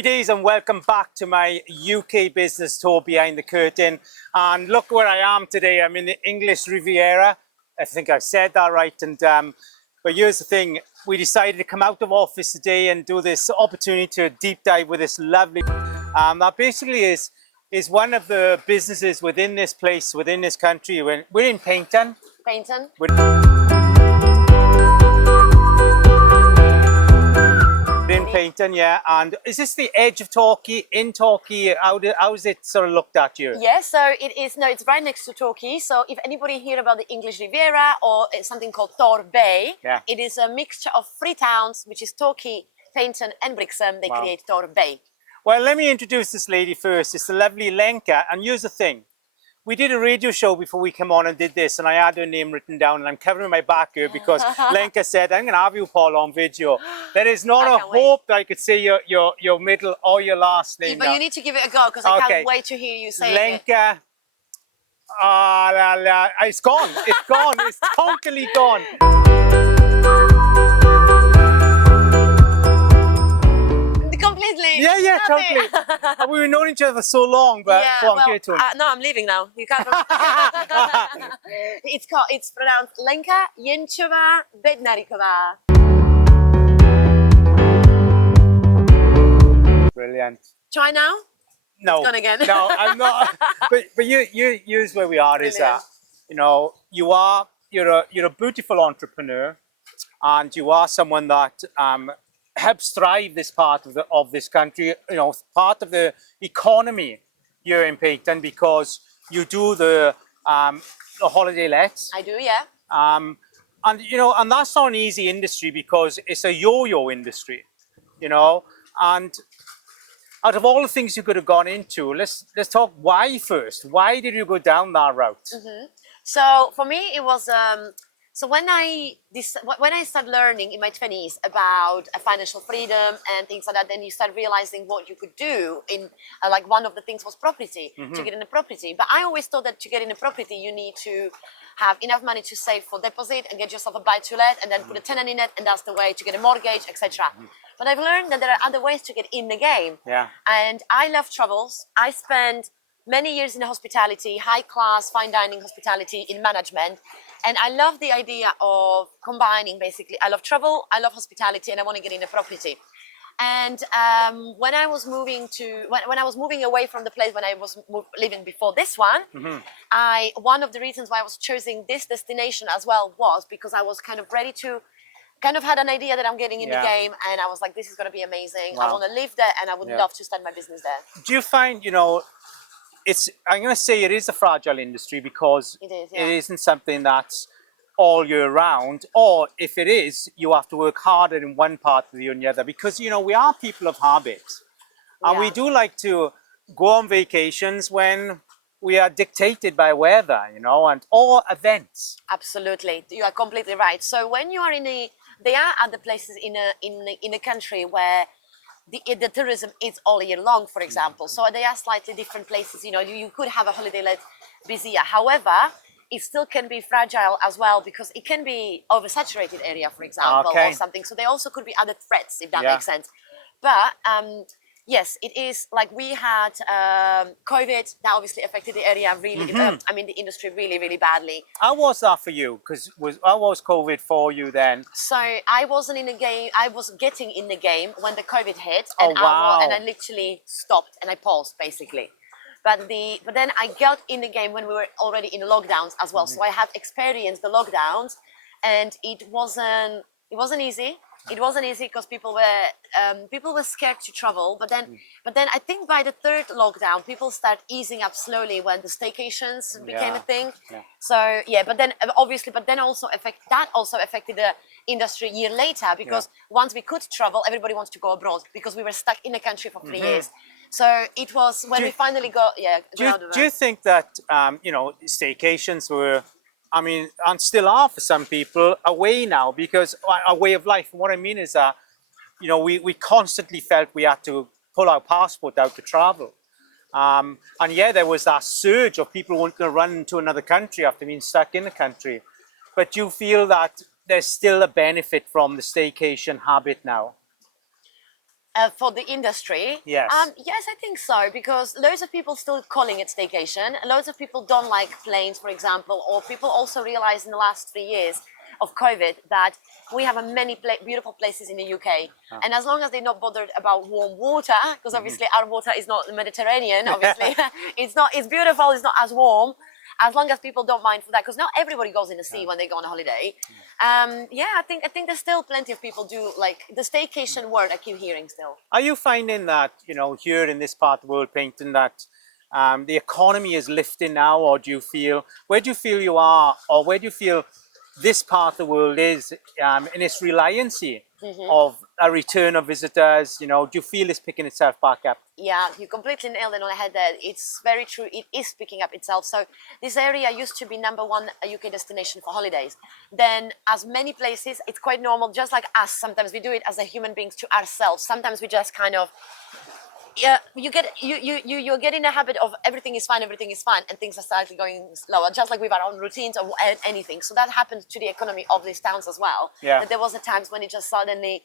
Happy days and welcome back to my UK business tour behind the curtain. And look where I am today. I'm in the English Riviera. I think I've said that right. And but here's the thing. We decided to come out of office today and do this opportunity to deep dive with this lovely. That basically is one of the businesses within this place, within this country. We're in Paynton. Paynton. In Paynton, yeah. And is this the edge of Torquay, in Torquay? How is it sort of looked at here? Yeah, so it is, no, it's right next to Torquay. So if anybody hear about the English Riviera or something called Tor Bay, yeah. It is a mixture of three towns, which is Torquay, Paynton and Brixham. They create Tor Bay. Well, let me introduce this lady first. It's the lovely Lenka. And here's the thing. We did a radio show before we came on and did this, and I had her name written down, and I'm covering my back here because Lenka said, I'm going to have you, Paul, on video. There is not a hope that I could say your middle or your last name. But now. You need to give it a go because I can't wait to hear you say Lenka. It. It's gone. It's gone. It's totally gone. Completely. Yeah, totally. We've known each other for so long, but no, I'm leaving now. You can't. It's pronounced Lenka Jędrzejeva Bednarikova. Brilliant. Try now? No. It's gone again. No, I'm not. But here's where we are. Brilliant. Is that you're a beautiful entrepreneur, and you are someone that helps thrive this part of this country, part of the economy here in Paynton, because you do the holiday lets. I do, yeah. And that's not an easy industry because it's a yo-yo industry, and out of all the things you could have gone into, let's talk why first. Why did you go down that route? Mm-hmm. So for me, it was. So when I started learning in my 20s about financial freedom and things like that, then you start realizing what you could do in like one of the things was property, to get in a property. But I always thought that to get in a property, you need to have enough money to save for deposit and get yourself a buy-to-let and then put a tenant in it, and that's the way to get a mortgage, etc. But I've learned that there are other ways to get in the game. Yeah. And I love travels. I spent many years in hospitality, high class, fine dining hospitality in management. And I love the idea of combining, basically. I love travel, I love hospitality, and I want to get in a property. And when I was moving away from the place when I was living before this one, one of the reasons why I was choosing this destination as well was because I was kind of ready to, had an idea that I'm getting in the game, and I was like, this is going to be amazing. Wow. I want to live there, and I would love to start my business there. Do you find, I'm going to say it is a fragile industry because it isn't something that's all year round, or if it is, you have to work harder in one part than the other because, we are people of habit, and we do like to go on vacations when we are dictated by weather, or events. Absolutely. You are completely right. So when you are there are other places in a country where the tourism is all year long, for example. So they are slightly different places. You could have a holiday let busier. However, it still can be fragile as well because it can be oversaturated area, for example, or something. So there also could be other threats, if that makes sense. But yes, it is like we had COVID. That obviously affected the area really. The industry really, really badly. How was that for you? How was COVID for you then? So I wasn't in the game. I was getting in the game when the COVID hit, and I literally stopped and I paused basically. But then I got in the game when we were already in lockdowns as well. So I had experienced the lockdowns, and it wasn't easy. It wasn't easy because people were scared to travel. But then I think by the third lockdown, people start easing up slowly when the staycations became a thing. Yeah. So but then also affected the industry a year later because once we could travel, everybody wants to go abroad because we were stuck in the country for 3 years. So it was when we finally got Do you think that staycations were, and still are for some people, a way now, because a way of life? And what I mean is that, we constantly felt we had to pull our passport out to travel. And there was that surge of people wanting to run into another country after being stuck in the country. But do you feel that there's still a benefit from the staycation habit now? For the industry, Yes. yes, I think so, because loads of people still calling it staycation. Loads of people don't like planes, for example, or people also realize in the last 3 years of COVID that we have many beautiful places in the UK, and as long as they're not bothered about warm water, because obviously our water is not Mediterranean, obviously it's not. It's beautiful. It's not as warm. As long as people don't mind for that, because not everybody goes in the sea when they go on a holiday. Yeah, I think there's still plenty of people do like the staycation word. I keep hearing still. Are you finding that, here in this part of the world, Painting, that the economy is lifting now, or where do you feel you are, or where do you feel this part of the world is in its reliancy of a return of visitors? Do you feel it's picking itself back up? Yeah, you completely nailed it on the head there. It's very true. It is picking up itself. So this area used to be #1 UK destination for holidays. Then, as many places, it's quite normal. Just like us, sometimes we do it as a human beings to ourselves. Sometimes we just kind of, yeah, you get in a habit of everything is fine, and things are slightly going slower, just like with our own routines or anything. So that happened to the economy of these towns as well. Yeah. That there was a times when it just suddenly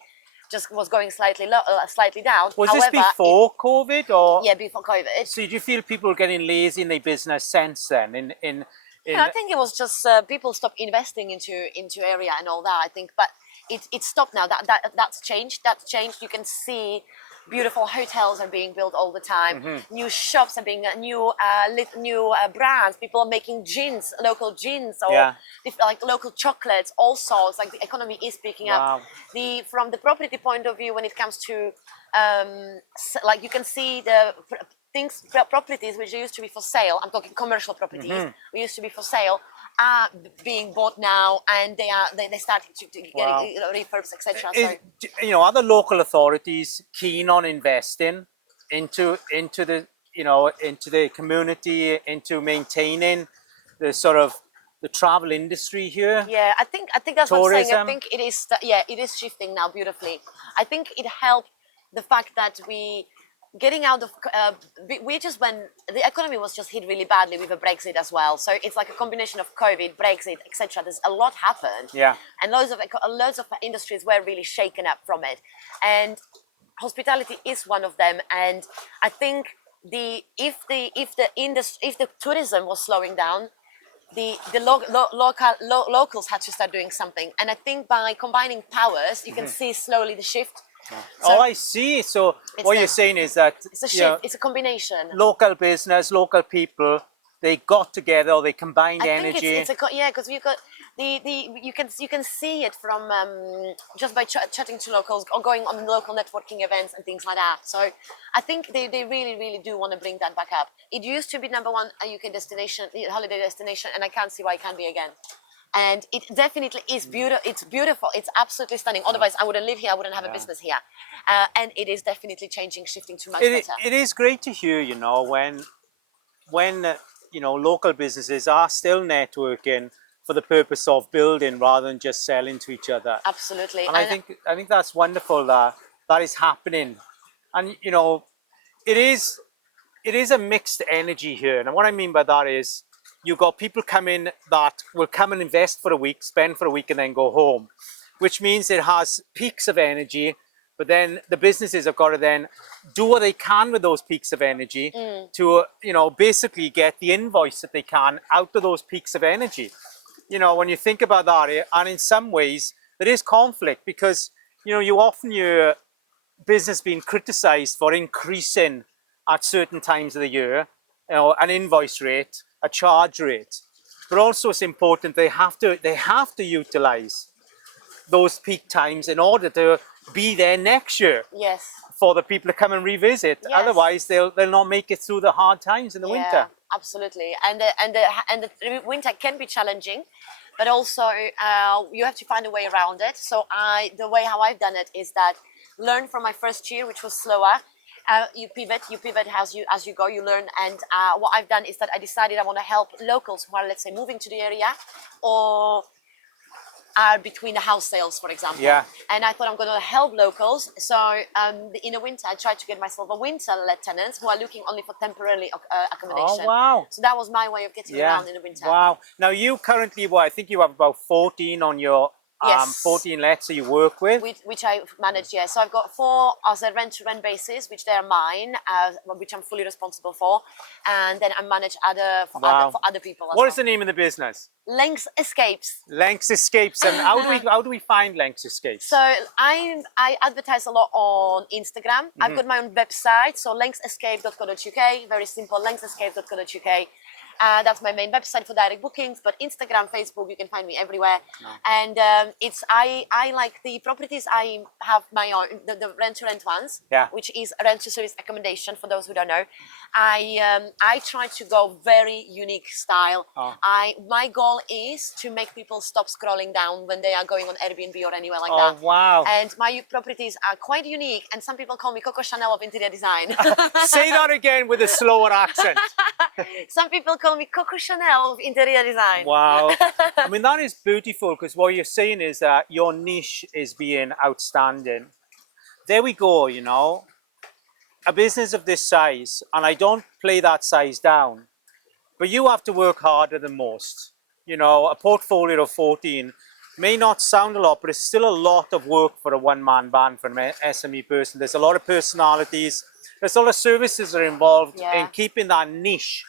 just was going slightly down. Was this before COVID, or? Yeah, before COVID. So do you feel people are getting lazy in their business since then? Yeah, I think it was just people stopped investing into area and all that. I think, but it stopped now. That's changed. That's changed. You can see beautiful hotels are being built all the time. New shops are being new brands. People are making gins, local gins, or like local chocolates. All sorts. Like the economy is picking up. From the property point of view, when it comes to like you can see the properties which used to be for sale. I'm talking commercial properties. We used to be for sale. Are being bought now, and they started to get refurbs, etc. So, are the local authorities keen on investing into the community, into maintaining the sort of the travel industry here? Yeah, I think that's what I'm saying. I Tourism? think it is. It is shifting now beautifully. I think it helped the fact that we getting out of we just when the economy was just hit really badly with a Brexit as well. So it's like a combination of COVID, Brexit, etc. There's a lot happened. Yeah. And loads of industries were really shaken up from it, and hospitality is one of them. And I think if the tourism was slowing down, the locals had to start doing something. And I think by combining powers, you can see slowly the shift. So, I see. So what you're saying is that it's a shift. It's a combination. Local business, local people, they got together, or they combined energy. Because we've got you can see it from just by chatting to locals or going on local networking events and things like that. So I think they really do want to bring that back up. It used to be #1 UK destination, holiday destination, and I can't see why it can't be again. And it definitely is beautiful. It's beautiful. It's absolutely stunning. Otherwise, I wouldn't live here. I wouldn't have a business here. And it is definitely changing, shifting to much better. It is great to hear, when local businesses are still networking for the purpose of building rather than just selling to each other. Absolutely. And I think that's wonderful that is happening. And it is a mixed energy here. And what I mean by that is, you've got people coming that will come and invest for a week, spend for a week, and then go home, which means it has peaks of energy. But then the businesses have got to then do what they can with those peaks of energy to, basically get the invoice that they can out of those peaks of energy. When you think about that, and in some ways there is conflict, because, you often hear business being criticized for increasing at certain times of the year, an invoice rate, a charge rate. But also it's important they have to utilize those peak times in order to be there next year. Yes. For the people to come and revisit. Yes. Otherwise they'll not make it through the hard times in the winter. Absolutely. And the winter can be challenging, but also you have to find a way around it. So the way how I've done it is that learn from my first year, which was slower. You pivot as you go, you learn. And what I've done is that I decided I want to help locals who are, let's say, moving to the area or are between the house sales, for example. Yeah. And I thought I'm going to help locals. So in the winter, I tried to get myself a winter tenants who are looking only for temporary accommodation. Oh, wow. So that was my way of getting around in the winter. Wow. Now you currently, I think you have about 14 on your Yes. 14 lets that you work with. Which I manage, yeah. So I've got 4 as a rent-to-rent basis, which they are mine, which I'm fully responsible for, and then I manage for other people as What well. is the name of the business? Lenks Escapes. Lenks Escapes. And how do we find Lenks Escapes? So I advertise a lot on Instagram. I've got my own website, so lenksescape.co.uk. Very simple, lenksescape.co.uk. That's my main website for direct bookings, but Instagram, Facebook, you can find me everywhere. No. And I like the properties. I have my own, the rent-to-rent ones, which is rent-to-service accommodation for those who don't know. I try to go very unique style. My goal is to make people stop scrolling down when they are going on Airbnb or anywhere like that. Oh, wow. And my properties are quite unique, and some people call me Coco Chanel of interior design. Say that again with a slower accent. Some people call me Coco Chanel of interior design. Wow. I mean, that is beautiful, because what you're saying is that your niche is being outstanding. There we go, you know. A business of this size, and I don't play that size down, but you have to work harder than most. You know, a portfolio of 14 may not sound a lot, but it's still a lot of work for a one-man band, for an SME person. There's a lot of personalities. There's a lot of services that are involved in keeping that niche.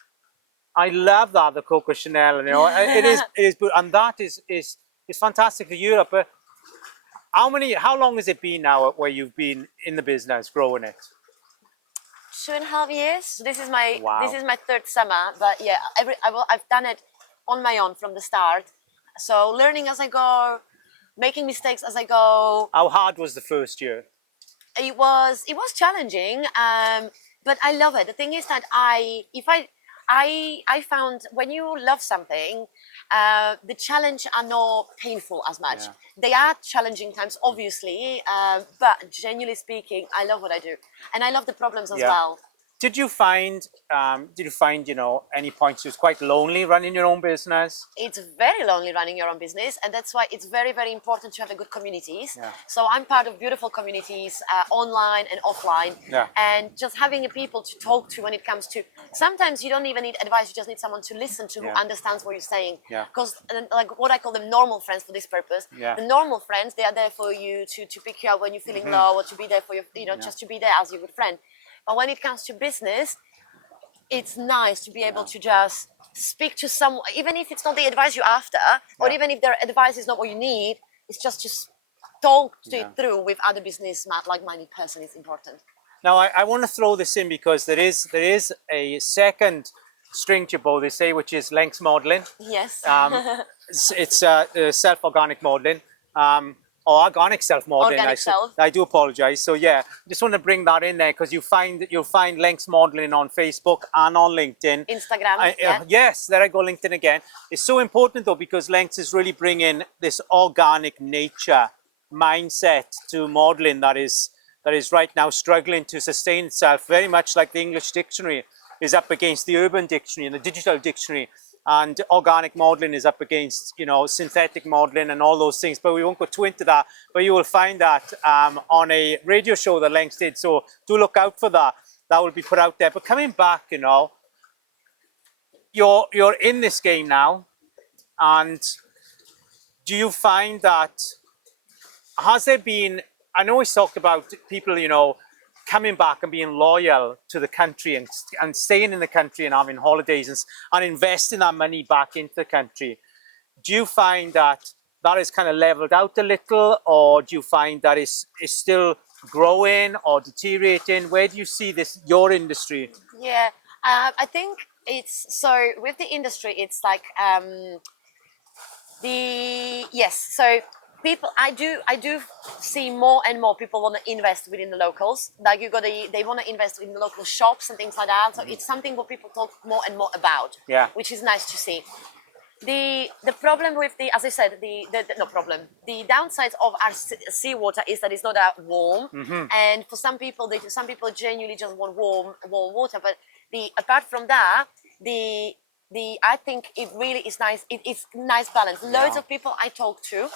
I love that, the Coco Chanel, you know, it is, and that is fantastic for Europe. But how long has it been now where you've been in the business, growing it? 2.5 years. So this is my 3rd summer, but yeah, I've done it on my own from the start. So learning as I go, making mistakes as I go. How hard was the first year? It was challenging, but I love it. The thing is that I found when you love something, the challenge are not painful as much. Yeah. They are challenging times, obviously, but genuinely speaking, I love what I do, and I love the problems as well. Did you find, you know, any points it was quite lonely running your own business? It's very lonely running your own business, and that's why it's very, very important to have a good communities. Yeah. So I'm part of beautiful communities, online and offline, and just having a people to talk to when it comes to, sometimes you don't even need advice, you just need someone to listen to who understands what you're saying. Because like what I call them normal friends for this purpose. The normal friends, they are there for you to pick you up when you're feeling low, or to be there for you, you know, just to be there as your good friend. But when it comes to business, it's nice to be able to just speak to someone, even if it's not the advice you're after, or even if their advice is not what you need, it's just talk it through with other business like-minded person is important. Now, I want to throw this in because there is a second string to your bow, they say, which is Lenks modeling. Yes. It's self-organic modeling. Or organic self-modeling. I do apologize. So yeah, just want to bring that in there because you'll find Lenks modeling on Facebook and on LinkedIn. Instagram. Yes, there I go, LinkedIn again. It's so important though because Lenks is really bringing this organic nature mindset to modeling that is right now struggling to sustain itself, very much like the English dictionary is up against the urban dictionary and the digital dictionary. And organic modeling is up against, you know, synthetic modeling and all those things. But we won't go too into that. But you will find that on a radio show that Lenks did. So do look out for that. That will be put out there. But coming back, you know, you're in this game now. And do you find that, has there been, I know we talked about people, you know, coming back and being loyal to the country and staying in the country and having holidays and investing that money back into the country. Do you find that is kind of leveled out a little, or do you find that it's still growing or deteriorating? Where do you see this, your industry? Yeah, I think it's, so with the industry, it's like, so people, I do see more and more people want to invest within the locals. Like they want to invest in the local shops and things like that. So it's something what people talk more and more about. Yeah. Which is nice to see. The problem with the, as I said, the downsides of our seawater is that it's not that warm. And for some people, some people genuinely just want warm water. But apart from that, I think it really is nice. It's nice balance. Loads of people I talk to,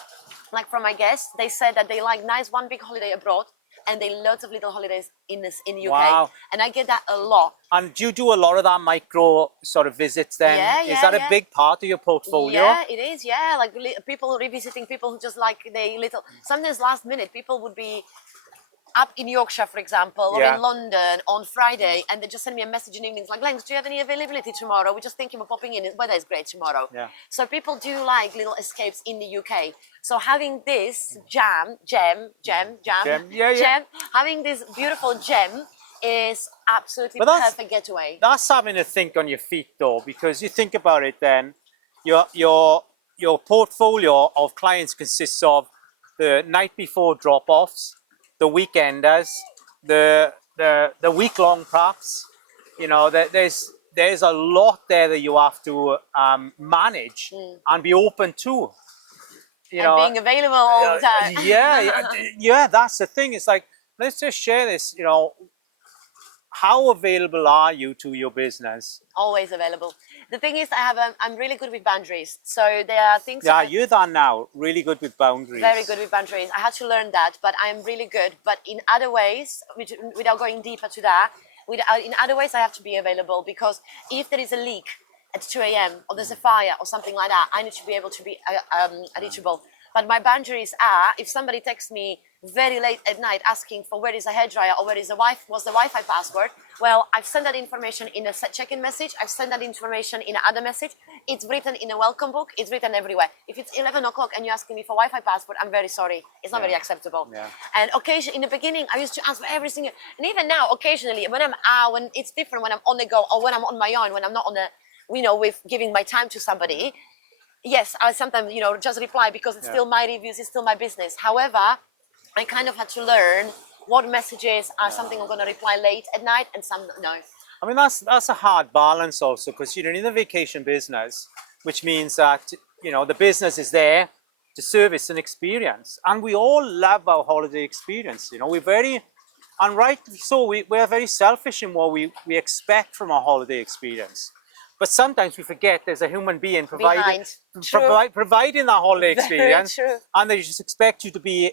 like from my guests, they said that they like nice one big holiday abroad, and there are lots of little holidays in UK. Wow. And I get that a lot. And do you do a lot of that micro sort of visits then? Yeah, Is that yeah. a big part of your portfolio? Yeah, it is. Yeah, like people revisiting, people who just like they little. Sometimes last minute, people would be up in Yorkshire, for example, or Yeah. in London on Friday, and they just send me a message in evenings like, "Lenka, do you have any availability tomorrow? We're just thinking of popping in. The weather is great tomorrow." Yeah. So people do like little escapes in the UK. So having this gem, Yeah. having this beautiful gem is absolutely But that's- perfect getaway. That's having to think on your feet though, because you think about it then, your portfolio of clients consists of the night before drop-offs, the weekenders, the week-long perhaps. You know, there's a lot there that you have to manage and be open to. You And know, being available all the time. yeah, that's the thing. It's like, let's just share this, you know, how available are you to your business? Always available. The thing is, I'm really good with boundaries. So there are things. Yeah, you're that now, really good with boundaries. Very good with boundaries. I had to learn that, but I'm really good. But in other ways, without going deeper to that, in other ways, I have to be available because if there is a leak at 2 a.m. or there's a fire or something like that, I need to be able to be reachable. But my boundaries are, if somebody texts me very late at night asking for where is a hairdryer or what's the Wi-Fi password, well, I've sent that information in a check-in message, I've sent that information in another message, it's written in a welcome book, it's written everywhere. If it's 11 o'clock and you're asking me for Wi-Fi password, I'm very sorry, it's not very acceptable. Yeah. And occasionally, in the beginning, I used to ask for every single, and even now, occasionally, when I'm out, when it's different, when I'm on the go or when I'm on my own, when I'm not on the, with giving my time to somebody, yes, I sometimes, just reply because it's still my reviews, it's still my business. However, I kind of had to learn what messages are something I'm going to reply late at night and some no. I mean, that's a hard balance also, because you're in the vacation business, which means that, the business is there to service an experience. And we all love our holiday experience. We're very, and rightly so, we're very selfish in what we expect from our holiday experience. But sometimes we forget there's a human being providing that holiday experience, and they just expect you to be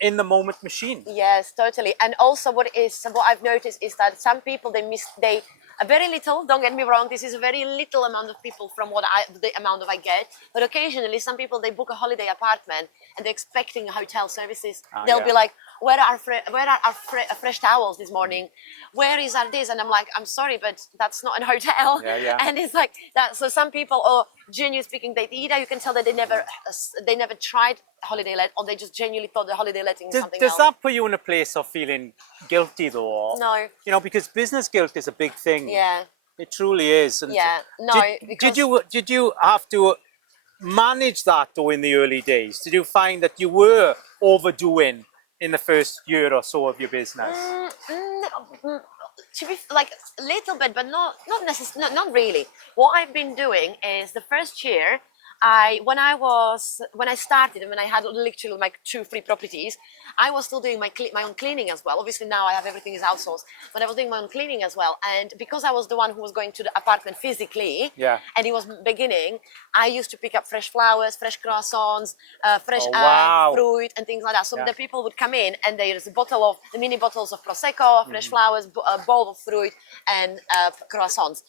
in the moment machine. Yes, totally. And also, what I've noticed is that some people they a very little. Don't get me wrong. This is a very little amount of people from the amount of I get. But occasionally, some people they book a holiday apartment and they're expecting hotel services. They'll be like, "Where are our fresh towels this morning? Where is our this?" And I'm like, "I'm sorry, but that's not a hotel." Yeah. And it's like that. So some people, or genuinely speaking, either you can tell that they never tried holiday let, or they just genuinely thought the holiday letting is something else. Does that put you in a place of feeling guilty though? No. Because business guilt is a big thing. Yeah. It truly is. And yeah. No. Did you have to manage that though in the early days? Did you find that you were overdoing in the first year or so of your business? To be like a little bit, but not necessarily, not really. What I've been doing is the first year, when I started and when I had literally like 2 free properties, I was still doing my own cleaning as well. Obviously now I have everything is outsourced, but I was doing my own cleaning as well. And because I was the one who was going to the apartment physically, and it was beginning, I used to pick up fresh flowers, fresh croissants, fresh fruit and things like that. So the people would come in and there's the mini bottles of Prosecco, fresh flowers, a bowl of fruit and croissants.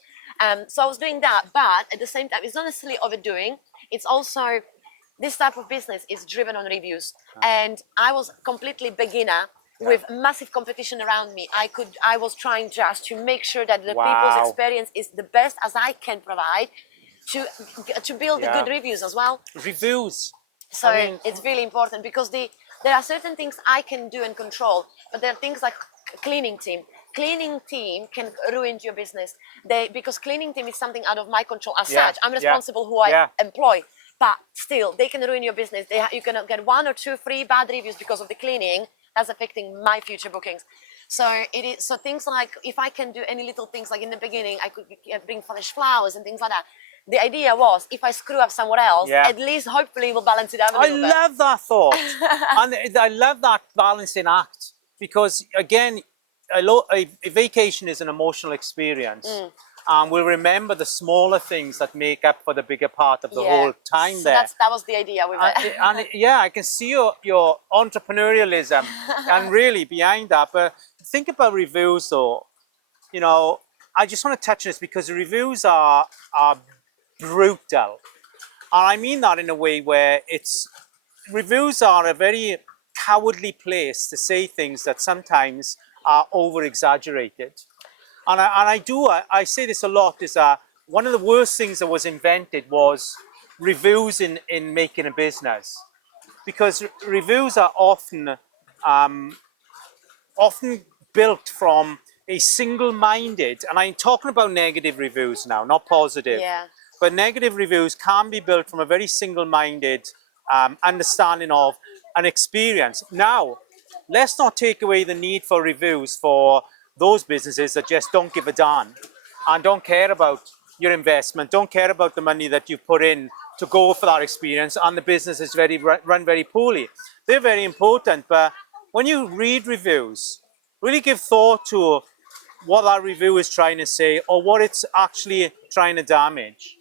So I was doing that, but at the same time, it's not necessarily overdoing. It's also, this type of business is driven on reviews. And I was completely beginner with massive competition around me. I was trying just to make sure that the people's experience is the best as I can provide to build the good reviews as well. Reviews. So it's really important because there are certain things I can do and control, but there are things like cleaning team. Cleaning team can ruin your business. Because cleaning team is something out of my control as such. I'm responsible who I employ, but still they can ruin your business. You can get 1 or 2 free bad reviews because of the cleaning. That's affecting my future bookings. So so things like if I can do any little things like in the beginning, I could bring fresh flowers and things like that. The idea was if I screw up somewhere else, at least hopefully we'll balance it out a little bit. I love that thought. And I love that balancing act because again, a vacation is an emotional experience. And we'll remember the smaller things that make up for the bigger part of the whole time so there. that was the idea with it. Yeah, I can see your entrepreneurialism and really behind that. But think about reviews though. You know, I just want to touch on this because the reviews are brutal. And I mean that in a way where reviews are a very cowardly place to say things that sometimes are over exaggerated. And I say this a lot, is that one of the worst things that was invented was reviews in making a business. Because reviews are often built from a single-minded, and I'm talking about negative reviews now, not positive. Yeah. But negative reviews can be built from a very single-minded understanding of an experience. Now, let's not take away the need for reviews for those businesses that just don't give a damn and don't care about your investment, don't care about the money that you put in to go for that experience, and the business is run very poorly. They're very important, but when you read reviews, really give thought to what that review is trying to say or what it's actually trying to damage,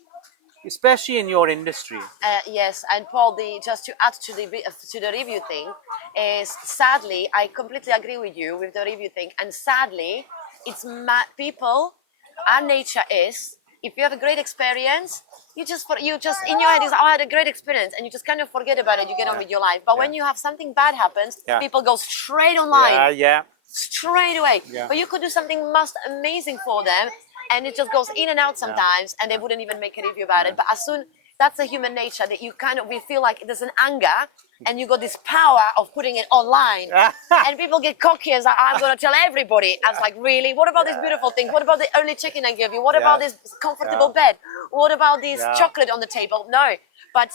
especially in your industry. Yes, and Paul, just to add to the review thing, is sadly I completely agree with you with the review thing, and sadly, it's people. Our nature is, if you have a great experience, you just in your head is, oh, I had a great experience, and you just kind of forget about it. You get on with your life. But when you have something bad happens, people go straight online. Yeah. Straight away. Yeah. But you could do something most amazing for them, and it just goes in and out sometimes, and they wouldn't even make a review about it. But as soon, that's a human nature that we feel like there's an anger, and you got this power of putting it online, and people get cocky and like, I'm going to tell everybody. I was like, really? What about this beautiful thing? What about the early chicken I gave you? What about this comfortable bed? What about this chocolate on the table? No. But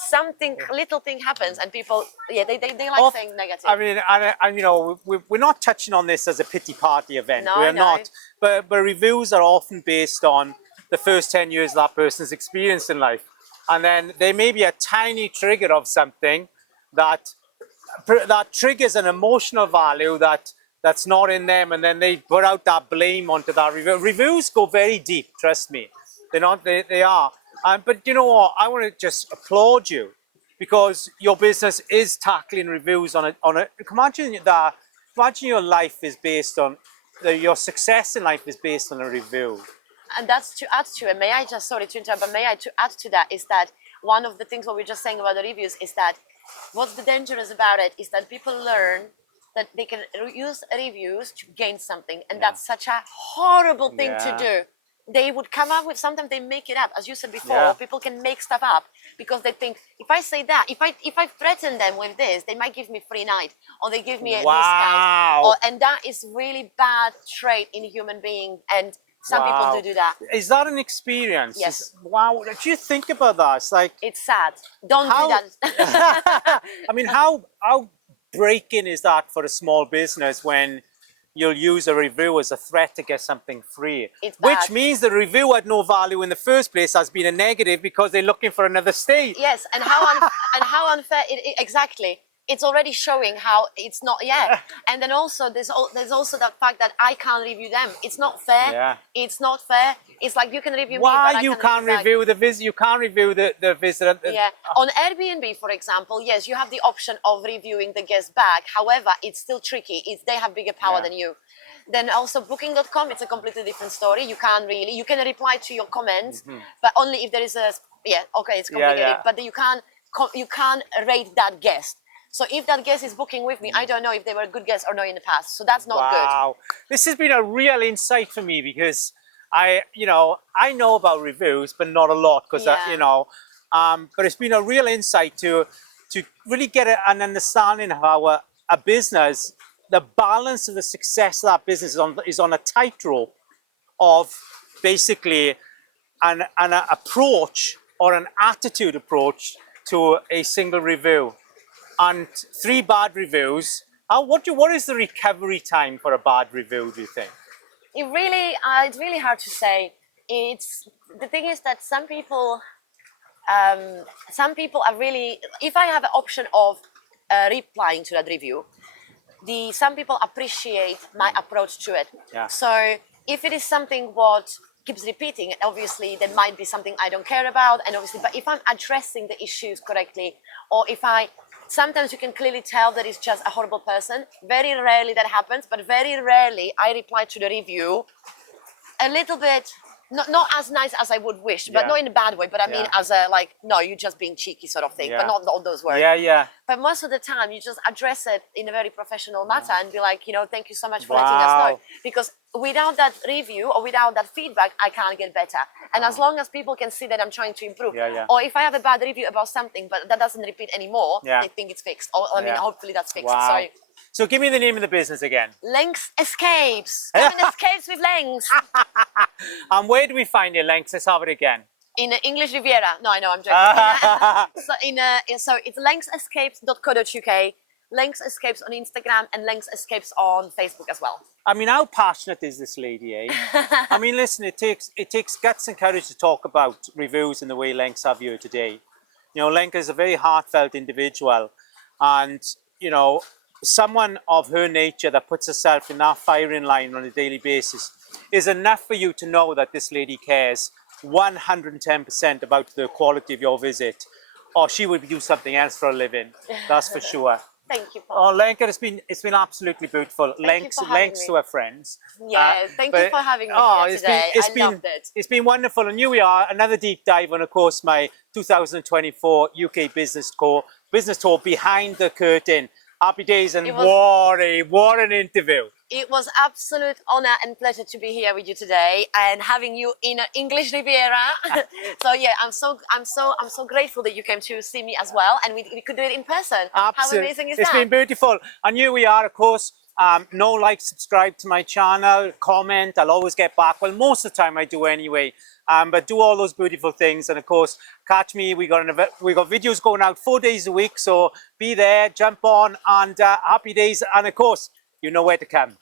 little thing happens, and people, they like saying negative. I mean, and you know, we're not touching on this as a pity party event. No, we're not. But reviews are often based on the first 10 years of that person's experience in life. And then there may be a tiny trigger of something that triggers an emotional value that's not in them, and then they put out that blame onto that review. Reviews go very deep, trust me. They are. But you know what? I want to just applaud you because your business is tackling reviews on a. Imagine your life is based on your success in life is based on a review. And that's to add to it. May I just, sorry to interrupt, but may I to add to that is that one of the things what we're just saying about the reviews is that what's the dangerous about it is that people learn that they can use reviews to gain something, and that's such a horrible thing to do. They would come up with, sometimes they make it up, as you said before. People can make stuff up because they think, if I say that, if I threaten them with this, they might give me free night, or they give me a discount, and that is really bad trait in a human being, and some people do that. Is that an experience? Yes. Wow. Do you think about that? It's like, it's sad. Don't do that. I mean, how breaking is that for a small business when you'll use a review as a threat to get something free? Which means the review had no value in the first place, has been a negative because they're looking for another state. Yes, and how unfair exactly. It's already showing how it's not and then also there's also that fact that I can't review them. It's not fair. It's not fair. It's like you can review me, but you can't review the visit. You can't review the visitor. On Airbnb, for example, yes, you have the option of reviewing the guest back. However, it's still tricky. They have bigger power than you. Then also Booking.com, it's a completely different story. You can reply to your comments, but only if there is it's complicated. But you can't rate that guest. So if that guest is booking with me, I don't know if they were a good guest or not in the past. So that's not good. Wow. This has been a real insight for me because I know about reviews, but not a lot because, but it's been a real insight to really get an understanding of how a business, the balance of the success of that business is on a tightrope of basically an approach or an attitude approach to a single review. And 3 bad reviews. What is the recovery time for a bad review, do you think? It's really hard to say. The thing is that some people are really, if I have an option of replying to that review, some people appreciate my approach to it. Yeah. So if it is something what keeps repeating, obviously there might be something I don't care about, and obviously, but if I'm addressing the issues correctly, or if sometimes you can clearly tell that it's just a horrible person. Very rarely that happens, but very rarely I reply to the review a little bit, not as nice as I would wish, but not in a bad way, but I mean as a like, no, you're just being cheeky sort of thing, but not all those words. Yeah. But most of the time you just address it in a very professional manner and be like, you know, thank you so much for letting us know. Because without that review or without that feedback, I can't get better. And as long as people can see that I'm trying to improve, or if I have a bad review about something, but that doesn't repeat anymore, they think it's fixed. Or I mean, hopefully that's fixed. Sorry. So give me the name of the business again. Lenka's Escapes. Come and escapes with Lenks. And where do we find your Lenks? Let's have it again. In English Riviera. No, I know, I'm joking. So it's lenksescapes.co.uk, Lenka's Escapes on Instagram, and Lenka's Escapes on Facebook as well. I mean, how passionate is this lady, eh? I mean, listen, it takes guts and courage to talk about reviews in the way Lenka's have here today. You know, Lenka is a very heartfelt individual, and, you know, someone of her nature that puts herself in that firing line on a daily basis is enough for you to know that this lady cares 110% about the quality of your visit, or she would do something else for a living. That's for sure. Thank you, Paul. Oh, Lenka, it's been absolutely beautiful. Lenks to her friends. Yeah, thank you for having me here today. I loved it. It's been wonderful, and here we are, another deep dive on, of course, my 2024 UK Business Tour Behind the Curtain. Happy days, and what an interview. It was absolute honor and pleasure to be here with you today and having you in English Riviera. So yeah, I'm so grateful that you came to see me as well, and we could do it in person. Absolutely. How amazing is that? It's been beautiful. And here we are, of course. No like, subscribe to my channel, comment. I'll always get back. Well, most of the time I do anyway. But do all those beautiful things, and of course, catch me. We got videos going out 4 days a week, so be there, jump on, and happy days. And of course, you know where to come.